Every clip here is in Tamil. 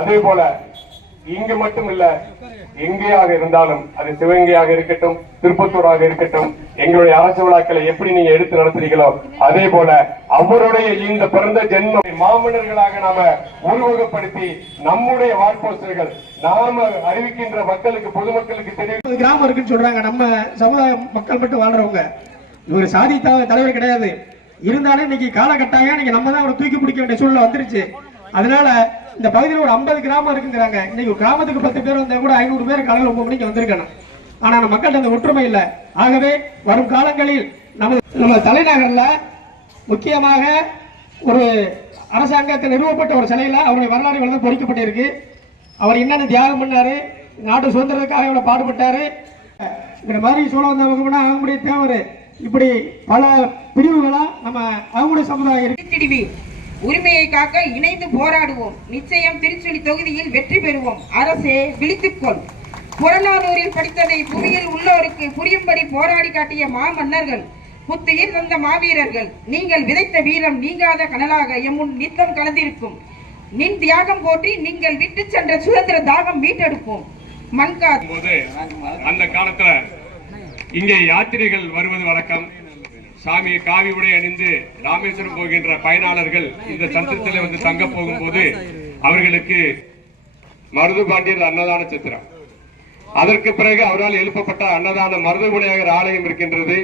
அதே போல இங்கு மட்டும் இல்ல எங்கேயாக இருந்தாலும் அது சிவகங்கையாக இருக்கட்டும் திருப்பத்தூராக இருக்கட்டும் எங்களுடைய அரசு விழாக்களை எப்படி நீங்க எடுத்து நடத்துறீங்களோ அதே போல அவருடைய இந்த பிறந்த ஜென்ம மாமன்னர்களாக நாம உருவகப்படுத்தி நம்முடைய வாட்போஸ்டர்கள் நாம அறிவிக்கின்ற மக்களுக்கு பொதுமக்களுக்கு தெரிவி கிராமம் இருக்குன்னு சொல்றாங்க. நம்ம சமுதாய மக்கள் மட்டும் வாழ்றவங்க. இவர் சாதி தலைவர் கிடையாது. இருந்தாலும் இன்னைக்கு காலகட்டாயம் இன்னைக்கு நம்ம தான் அவரை தூக்கி பிடிக்க வேண்டிய சூழ்நிலை வந்துருச்சு. அதனால இந்த பகுதியில் ஒரு ஐம்பது கிராமம் இருக்குங்கிறாங்க. இன்னைக்கு ஒரு கிராமத்துக்கு பத்து பேர் வந்தா கூட ஐநூறு பேர் காலையில் ஒன்பது மணிக்கு வந்திருக்கணும். ஆனா நம்ம மக்கள்கிட்ட அந்த ஒற்றுமை இல்லை. ஆகவே வரும் காலங்களில் நம்ம நம்ம தலைநகர்ல முக்கியமாக ஒரு அரசாங்கத்தில் நிறுவப்பட்ட ஒரு சிலையில அவருடைய வரலாறு வந்து பொறிக்கப்பட்டிருக்கு. அவர் என்னென்ன தியாகம் பண்ணாரு நாட்டு சுதந்திரத்துக்காக எவ்வளவு பாடுபட்டாரு இந்த மாதிரி சூழல் வந்தவங்க அவங்களுடைய தேவர். இப்படி பல பிரிவுகளா நம்ம அவங்களுடைய சமுதாயம் இருக்கு. உரிமையை காக்க இணைந்து போராடுவோம். நிச்சயம் திருச்சுழி தொகுதியில் வெற்றி பெறுவோம். அரசே விழித்துக்கொள். புறநானூரில் படித்ததை புவியில் உள்ளோருக்கு புரியும்படி போராடி காட்டிய மாமன்னர்கள் புத்துயிர் தந்த மாவீரர்கள் நீங்கள் விதைத்த வீரம் நீங்காத கனலாக எம்முன் நித்தம் கலந்திருக்கும். நின் தியாகம் போற்றி நீங்கள் விட்டு சென்ற சுதந்திர தாகம் மீட்டெடுப்போம். மண்காது. அந்த காலத்துல இங்கே யாத்திரைகள் வருவது வழக்கம். சாமி காவி உடை அணிந்து ராமேஸ்வரம் போகின்ற பயனாளர்கள் இந்த சத்திரத்தில் வந்து தங்க போகும்போது அவர்களுக்கு மருது பாண்டியர் அன்னதான சித்திரம். அதற்கு பிறகு அவரால் எழுப்பப்பட்ட அன்னதான மருது விநாயகர் ஆலயம் இருக்கின்றது.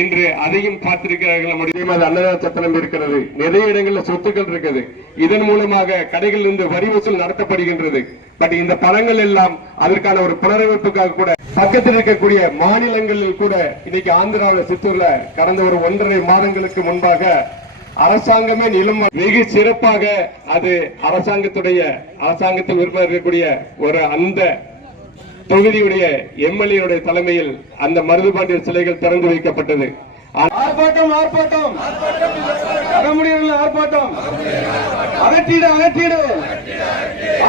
இன்று அதையும் பார்த்திருக்கிறார்கள் நம்முடைய அது அன்னதான சத்திரம் இருக்கிறது. நிறைய இடங்கள்ல சொத்துக்கள் இருக்குது. இதன் மூலமாக கடைகளில் இருந்து வரி வசூல் நடத்தப்படுகின்றது. பட் இந்த பணங்கள் எல்லாம் அதற்கான ஒரு புனரமைப்புக்காக கூட பக்கத்தில் இருக்கக்கூடிய மாநிலங்களில் கூட இன்னைக்கு ஆந்திராவில் சித்தூர்ல கடந்த ஒரு ஒன்றரை மாதங்களுக்கு முன்பாக அரசாங்கமே நிலம் வெகு சிறப்பாக அது அரசாங்கத்துடைய அரசாங்கத்தில் இருக்கக்கூடிய ஒரு அந்த தொகுதியுடைய எம்எல்ஏ தலைமையில் அந்த மருதுபாண்டியர் சிலைகள் திறந்து வைக்கப்பட்டது. ஆர்ப்பாட்டம் ஆர்ப்பாட்டம். ஆர்ப்பாட்டம். அகற்றிடு அகற்றிடு.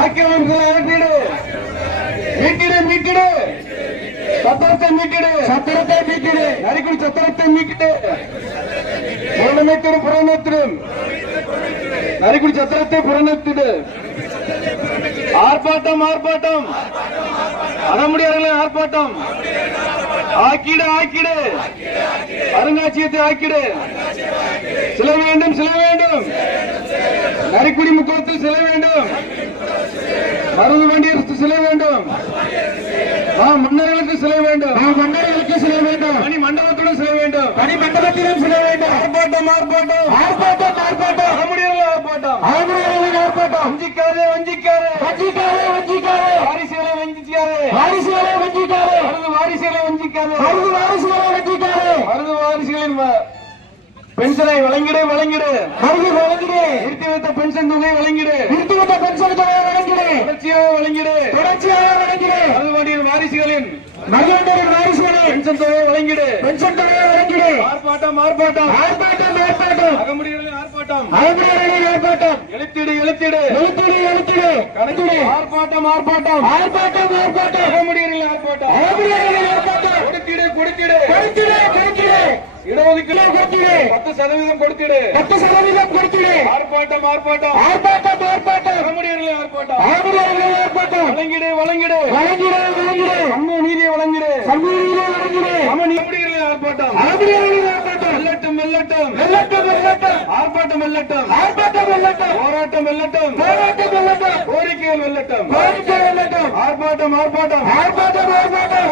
ஆக்கிரமிப்புகளை அகற்றிடு. மீட்டிடு மீட்டிடு. சத்திரத்தை மீட்டிடு. சத்திரத்தை மீட்டிடு. நரிக்குடி சத்திரத்தை மீட்டிடு. புறநமைத்திடும் புறநமைத்திடும் நரிக்குடி சத்திரத்தை புறநமைத்திடு ஆர்ப்பாட்டம் ஆர்ப்பாட்டம். அறமுடியாளர்கள் ஆர்ப்பாட்டம். ஆக்கிடு ஆக்கிடு. அருங்காட்சியகத்தை ஆக்கிடு. சில வேண்டும் சில வேண்டும். நரிக்குடி முக்கோத்தில் சில வேண்டும். மருது வண்டியருக்கு சிலை வேண்டும். மன்னர்களுக்கு சிலை வேண்டும். மன்னர்களுக்கு சிலை வேண்டும். பனி மண்டபத்துடன் சிலை வேண்டும். பனி மண்டபத்திலும் சிலை வேண்டும். ஆர்ப்பாட்டம் ஆர்ப்பாட்டம். ஆர்ப்பாட்டம் ஆர்ப்பாட்டம். அறமுடியாளர்கள் ஆர்ப்பாட்டம். அறமுடியாளர்கள் ஆர்ப்பாட்டம். வஞ்சிக்காதே வஞ்சிக்காதே. வஞ்சிக்காதே வஞ்சிக்காதே. வாரிசுகளை வஞ்சிக்காதே. வாரிசுகளை வஞ்சிக்காதே. மருது வாரிசுகளை வஞ்சிக்காதே. மருது வாரிசுகளை வஞ்சிக்காதே. மருது வாரிசுகளின் பென்ஷனை வழங்கிடு வழங்கிடு. மருது வழங்கிடு. நிறுத்தி வைத்த தொகை வழங்கிடு. பென்ஷன் தொகை வழங்கிடு. தொடர்ச்சியாக வழங்கிடு. தொடர்ச்சியாக வழங்கிடு. மருதுவாண்டியின் வாரிசுகளின் மருதுவாண்டியின் வாரிசுகளின் பென்ஷன் தொகை வழங்கிடு. பென்ஷன் தொகை வழங்கிடு. ஆர்ப்பாட்டம் ஆர்ப்பாட்டம். ஆர்ப்பாட்டம் ஆர்ப்பாட்டம். அகமுடிகளின் ஆர்ப்பாட்டம். அகமுடிகளின் ஆர்ப்பாட்டம். எழுத்திடு எழுத்திடு. எழுத்திடு எழுத்திடு. கணக்கிடு. ஆர்ப்பாட்டம் ஆர்ப்பாட்டம். ஆர்ப்பாட்டம் ஆர்ப்பாட்டம். அகமுடிகளின் ஆர்ப்பாட்டம். அகமுடிகளின் ஆர்ப்பாட்டம் கொடுத்திடு கொடுத்திடு கொடுத்திடு கொடுத்திடு இடஒதுக்கீடு பத்து சதவீதம் கொடுத்திடு. பத்து சதவீதம் கொடுத்திடு. ஆர்ப்பாட்டம் ஆர்ப்பாட்டம். ஆர்ப்பாட்டம் ஆர்ப்பாட்டம். அகமுடிகளின் ஆர்ப்பாட்டம். அகமுடிகளின் ஆர்ப்பாட்டம். வழங்கிடு வழங்கிடு. வழங்கிடு வழங்கிடு. சமூக நீதியை வழங்கிடு. சமூக நீதியை வழங்கிடு. அம நீதிகளின் ஆர்ப்பாட்டம். அகமுடிகளின் ஆர்ப்பாட்டம். வெல்லட்டும் வெல்லட்டும். வெல்லட்டும் வெல்லட்டும். ஆர்ப்பாட்டம் வெல்லட்டும். ஆர்ப்பாட்டம் வெல்லட்டும். போராட்டம் வெல்லட்டும். போராட்டம் வெல்லட்டும். கோரிக்கைகள் வெல்லட்டும். கோரிக்கை வெல்லட்டும். ஆர்ப்பாட்டம் ஆர்ப்பாட்டம். ஆர்ப்பாட்டம் ஆர்ப்பாட்டம்.